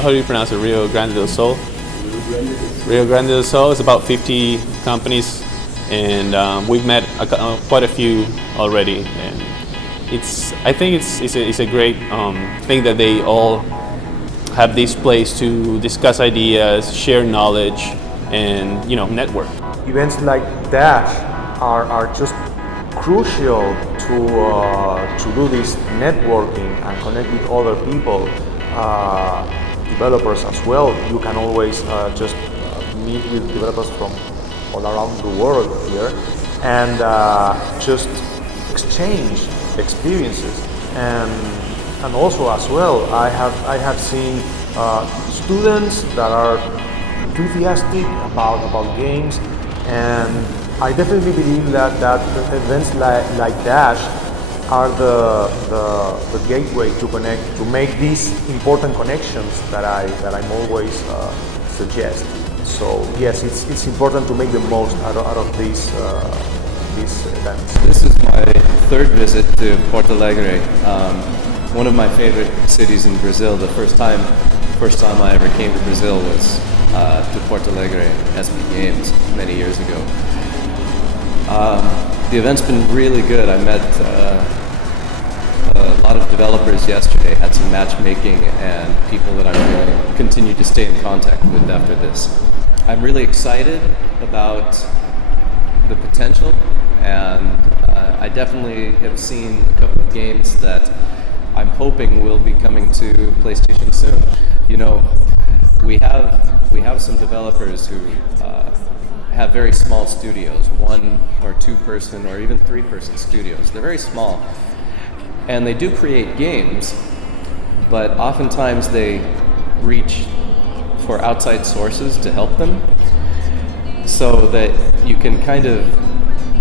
how do you pronounce it? Rio Grande do Sul. Rio Grande do Sul is about 50 companies, and we've met quite a few already. And I think it's a great thing that they all have this place to discuss ideas, share knowledge, and network. Events like Dash are just crucial to do this networking and connect with other people, developers as well. You can always just meet with developers from all around the world here and just exchange experiences. And also as well, I have seen students that are enthusiastic about games, and I definitely believe that events like Dash are the gateway to connect, to make these important connections that I'm always suggest. So yes, it's important to make the most out of these events. This is my third visit to Porto Alegre, one of my favorite cities in Brazil. The first time I ever came to Brazil was to Porto Alegre SB Games many years ago. The event's been really good. I met a lot of developers yesterday, had some matchmaking, and people that I'm going to continue to stay in contact with after this. I'm really excited about the potential, and I definitely have seen a couple of games that I'm hoping will be coming to PlayStation soon. We have some developers who have very small studios, 1 or 2 person or even 3 person studios. They're very small, and they do create games, but oftentimes they reach for outside sources to help them, so that you can kind of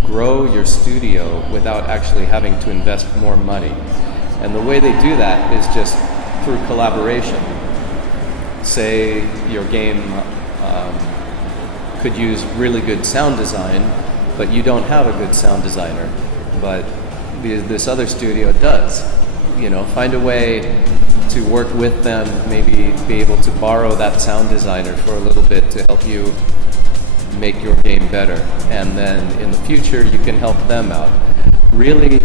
grow your studio without actually having to invest more money. And the way they do that is just through collaboration. Say your game could use really good sound design, but you don't have a good sound designer, but this other studio does. Find a way to work with them, maybe be able to borrow that sound designer for a little bit to help you make your game better, and then in the future you can help them out. Really,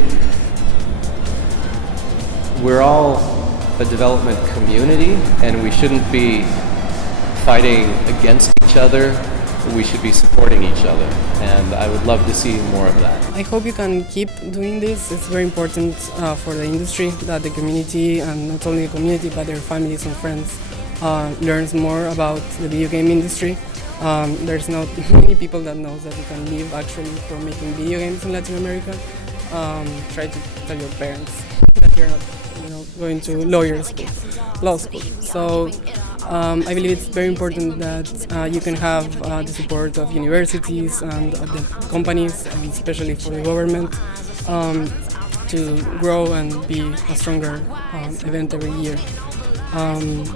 we're all a development community, and we shouldn't be fighting against each other. We should be supporting each other, and I would love to see more of that. I hope you can keep doing this. It's very important for the industry that the community, and not only the community but their families and friends, learns more about the video game industry. There's not many people that knows that you can live actually from making video games in Latin America. Try to tell your parents that you're not going to law school. So I believe it's very important that you can have the support of universities and the companies, and especially for the government, to grow and be a stronger event every year.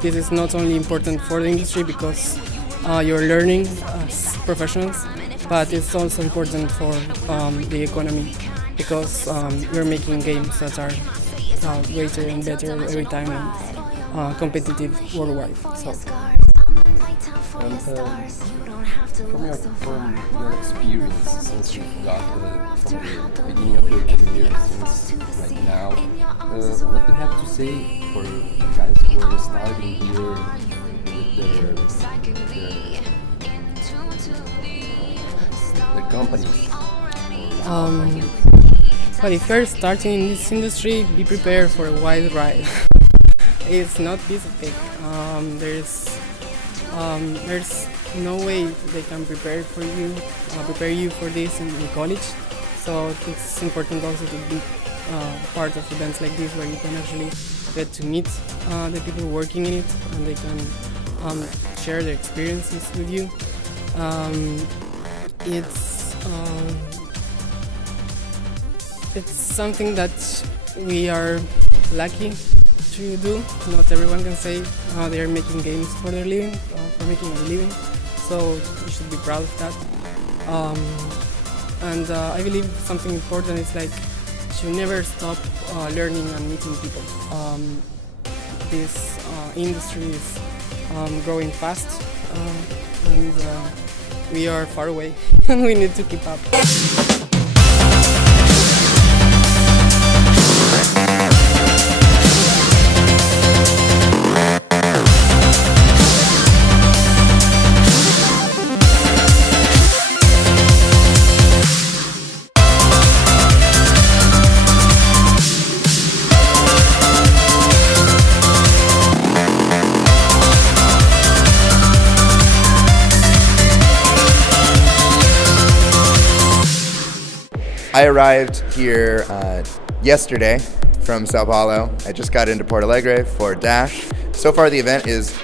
This is not only important for the industry because you're learning as professionals, but it's also important for the economy because you're making games that are greater and better every time and competitive worldwide. So. And from your experience since you got from the beginning of your career since right now, what do you have to say for guys who are starting here with their companies? But if you're starting in this industry, be prepared for a wild ride. It's not piece of cake. There's no way they can prepare you for this in college. So it's important also to be part of events like this, where you can actually get to meet the people working in it, and they can share their experiences with you. It's something that we are lucky to do. Not everyone can say they are making games for their living, for making a living. So you should be proud of that. And I believe something important is like to never stop learning and meeting people. This industry is growing fast, and we are far away, and we need to keep up. I arrived here yesterday from Sao Paulo. I just got into Porto Alegre for Dash. So far the event is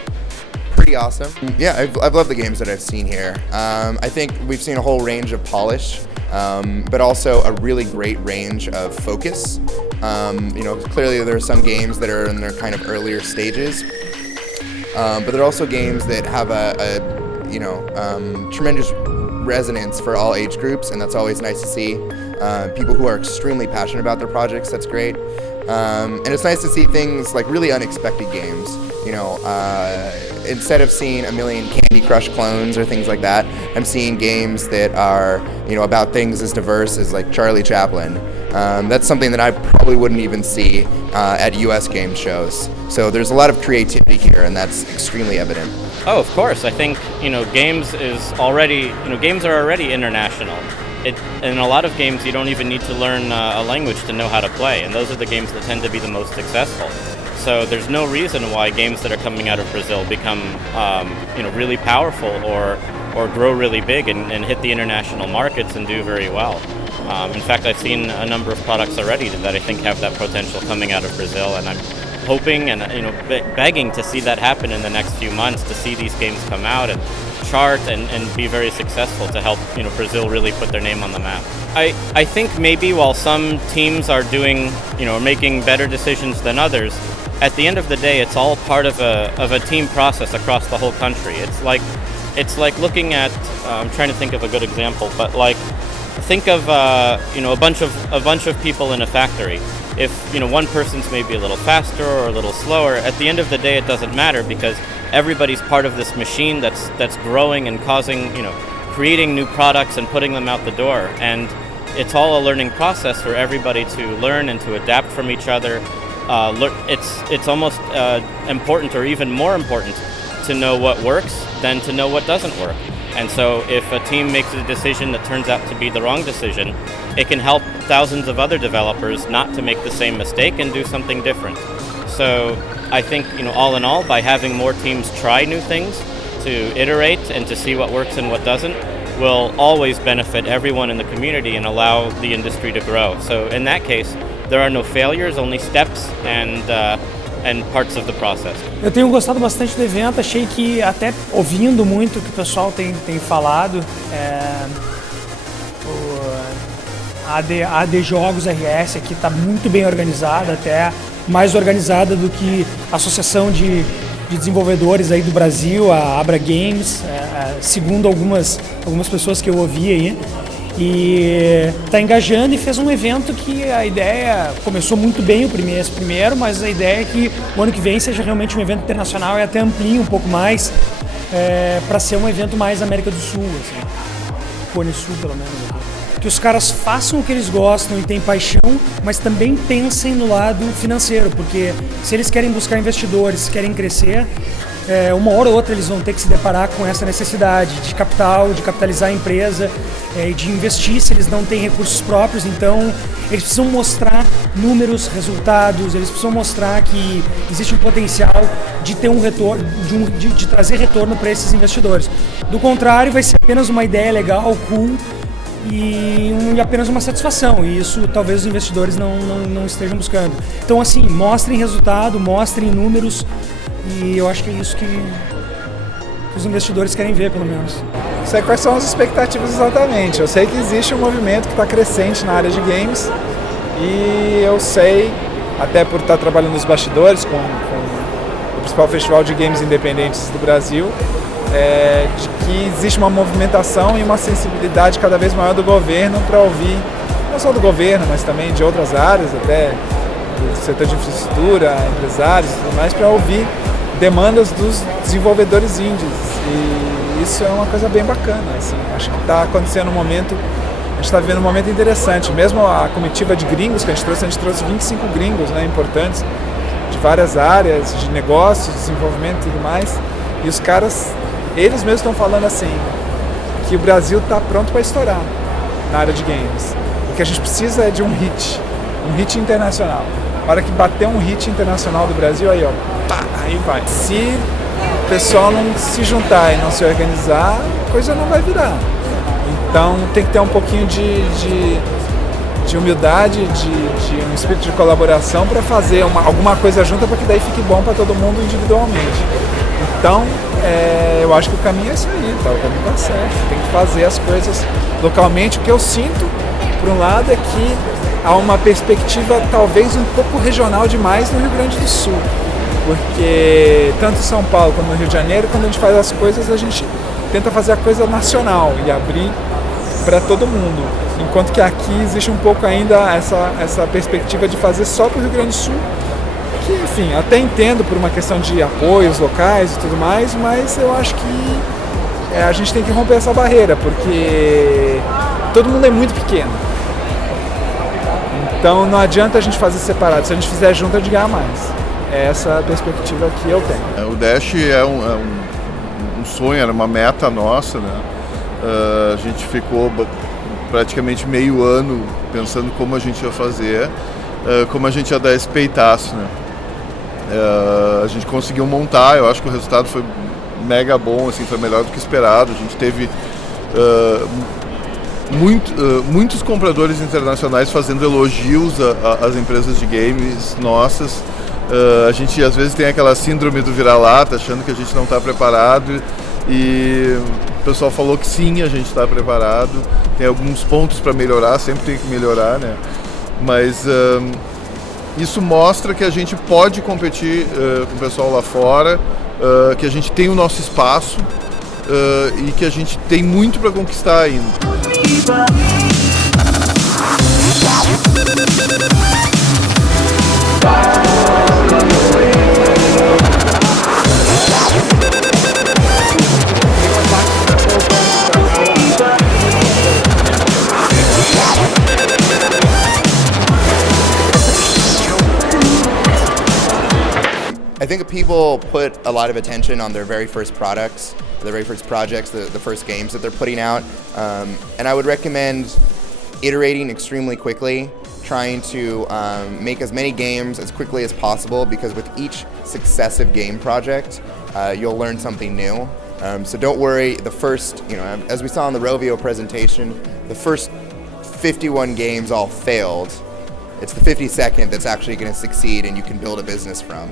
pretty awesome. Yeah, I've loved the games that I've seen here. I think we've seen a whole range of polish, but also a really great range of focus. Clearly there are some games that are in their kind of earlier stages, but there are also games that have a tremendous resonance for all age groups, and that's always nice to see. People who are extremely passionate about their projects, that's great. And it's nice to see things like really unexpected games. Instead of seeing a million Candy Crush clones or things like that, I'm seeing games that are, about things as diverse as like Charlie Chaplin. That's something that I probably wouldn't even see at US game shows. So there's a lot of creativity here, and that's extremely evident. Oh, of course. I think, games games are already international. In a lot of games, you don't even need to learn a language to know how to play, and those are the games that tend to be the most successful. So there's no reason why games that are coming out of Brazil become, really powerful or grow really big and hit the international markets and do very well. In fact, I've seen a number of products already that I think have that potential coming out of Brazil, and I'm hoping and begging to see that happen in the next few months, to see these games come out and chart and be very successful to help Brazil really put their name on the map. I think maybe while some teams are doing making better decisions than others, at the end of the day it's all part of a team process across the whole country. It's like looking at I'm trying to think of a good example, but think of a bunch of people in a factory. If one person's maybe a little faster or a little slower, at the end of the day it doesn't matter, because everybody's part of this machine that's growing and creating new products and putting them out the door. And it's all a learning process for everybody to learn and to adapt from each other. It's almost important, or even more important, to know what works than to know what doesn't work. And so if a team makes a decision that turns out to be the wrong decision, it can help thousands of other developers not to make the same mistake and do something different. So I think, all in all, by having more teams try new things, to iterate and to see what works and what doesn't, will always benefit everyone in the community and allow the industry to grow. So in that case, there are no failures, only steps and parts of the process. Eu tenho gostado bastante do evento, achei que, até ouvindo muito o que o pessoal tem falado, a ADJOGOSRS aqui está muito bem organizada, até mais organizada do que a Associação de Desenvolvedores aí do Brasil, a Abra Games, segundo algumas pessoas que eu ouvi aí. E está engajando e fez um evento que a ideia começou muito bem esse primeiro, mas a ideia é que o ano que vem seja realmente um evento internacional e até amplie um pouco mais para ser um evento mais América do Sul, assim, Cone Sul pelo menos aqui. Que os caras façam o que eles gostam e têm paixão, mas também pensem no lado financeiro, porque se eles querem buscar investidores, querem crescer, uma hora ou outra eles vão ter que se deparar com essa necessidade de capital, de capitalizar a empresa, de investir se eles não têm recursos próprios. Então eles precisam mostrar números, resultados, eles precisam mostrar que existe um potencial de ter um retorno, de trazer retorno para esses investidores. Do contrário, vai ser apenas uma ideia legal, cool, e apenas uma satisfação, e isso talvez os investidores não estejam buscando. Então assim, mostrem resultado, mostrem números, e eu acho que é isso que os investidores querem ver, pelo menos. Sei quais são as expectativas exatamente. Eu sei que existe um movimento que está crescente na área de games, e eu sei, até por estar trabalhando nos bastidores com o principal festival de games independentes do Brasil, de que existe uma movimentação e uma sensibilidade cada vez maior do governo para ouvir, não só do governo, mas também de outras áreas, até do setor de infraestrutura, empresários e tudo mais, para ouvir demandas dos desenvolvedores indies. E isso é uma coisa bem bacana, assim. Acho que está acontecendo um momento, a gente está vivendo um momento interessante. Mesmo a comitiva de gringos que a gente trouxe 25 gringos, né, importantes, de várias áreas, de negócios, desenvolvimento e tudo mais. E os caras, eles mesmos estão falando assim, que o Brasil está pronto para estourar na área de games. O que a gente precisa é de um hit internacional. Na hora que bater um hit internacional do Brasil, aí ó, pá, aí vai. Se o pessoal não se juntar e não se organizar, a coisa não vai virar. Então tem que ter um pouquinho de humildade, de um espírito de colaboração para fazer alguma coisa junta para que daí fique bom para todo mundo individualmente. Então, eu acho que o caminho é isso aí, tá? O caminho tá certo. Tem que fazer as coisas localmente. O que eu sinto, por um lado, é que há uma perspectiva talvez um pouco regional demais no Rio Grande do Sul. Porque tanto em São Paulo como no Rio de Janeiro, quando a gente faz as coisas, a gente tenta fazer a coisa nacional e abrir para todo mundo. Enquanto que aqui existe um pouco ainda essa perspectiva de fazer só para o Rio Grande do Sul, que, enfim, até entendo por uma questão de apoios locais e tudo mais, mas eu acho que a gente tem que romper essa barreira, porque todo mundo é muito pequeno. Então não adianta a gente fazer separado, se a gente fizer junto a gente ganha mais. É essa a perspectiva que eu tenho. O Dash é um sonho, era uma meta nossa, né? A gente ficou praticamente meio ano pensando como a gente ia fazer, como a gente ia dar esse peitaço, né? A gente conseguiu montar, eu acho que o resultado foi mega bom, assim, foi melhor do que esperado. A gente teve muitos compradores internacionais fazendo elogios às empresas de games nossas. A gente às vezes tem aquela síndrome do vira-lata, achando que a gente não está preparado, e o pessoal falou que sim, a gente está preparado. Tem alguns pontos para melhorar, sempre tem que melhorar, né? Mas isso mostra que a gente pode competir com o pessoal lá fora, que a gente tem o nosso espaço e que a gente tem muito para conquistar ainda. I think people put a lot of attention on their very first products, their very first projects, the first games that they're putting out. And I would recommend iterating extremely quickly, trying to make as many games as quickly as possible, because with each successive game project, you'll learn something new. So don't worry, the first, as we saw in the Rovio presentation, the first 51 games all failed. It's the 52nd that's actually going to succeed and you can build a business from.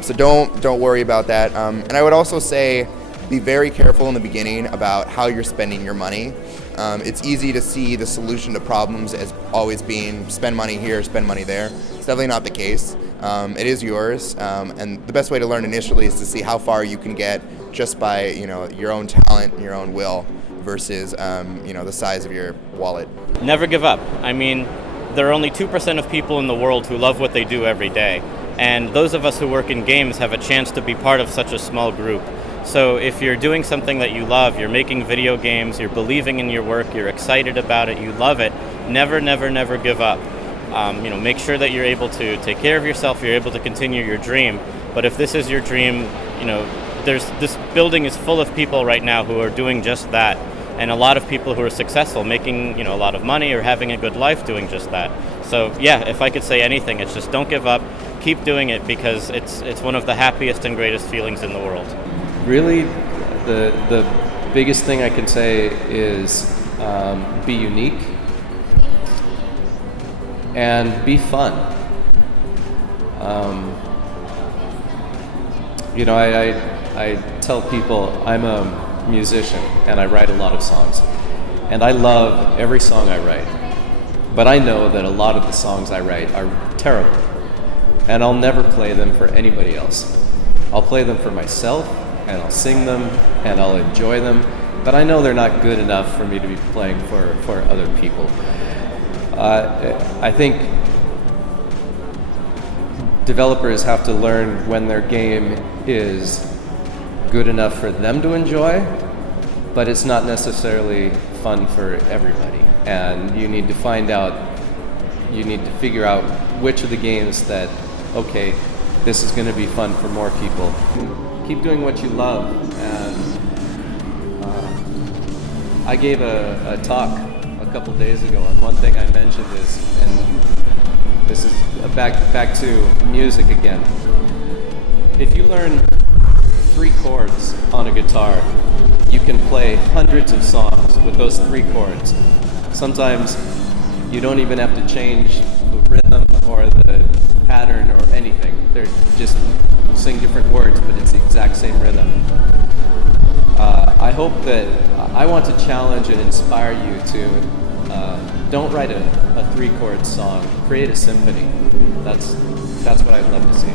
So don't worry about that. And I would also say, be very careful in the beginning about how you're spending your money. It's easy to see the solution to problems as always being spend money here, spend money there. It's definitely not the case. It is yours, and the best way to learn initially is to see how far you can get just by your own talent and your own will versus the size of your wallet. Never give up. I mean, there are only 2% of people in the world who love what they do every day. And those of us who work in games have a chance to be part of such a small group. So if you're doing something that you love, you're making video games, you're believing in your work, you're excited about it, you love it, never, never, never give up. Make sure that you're able to take care of yourself, you're able to continue your dream. But if this is your dream, this building is full of people right now who are doing just that. And a lot of people who are successful, making a lot of money or having a good life doing just that. So yeah, if I could say anything, it's just don't give up, keep doing it, because it's one of the happiest and greatest feelings in the world. Really, the biggest thing I can say is be unique and be fun. I tell people I'm a musician and I write a lot of songs, and I love every song I write, but I know that a lot of the songs I write are terrible, and I'll never play them for anybody else. I'll play them for myself, and I'll sing them, and I'll enjoy them, but I know they're not good enough for me to be playing for other people. I think developers have to learn when their game is good enough for them to enjoy, but it's not necessarily fun for everybody. And you need to figure out which of the games that, okay, this is going to be fun for more people. Keep doing what you love. And I gave a talk a couple days ago, and one thing I mentioned is, and this is back to music again. If you learn 3 chords on a guitar, you can play hundreds of songs with those 3 chords. Sometimes you don't even have to change the rhythm or the pattern or anything. They're just sing different words, but it's the exact same rhythm. I hope that I want to challenge and inspire you to don't write a 3-chord song. Create a symphony. That's what I'd love to see.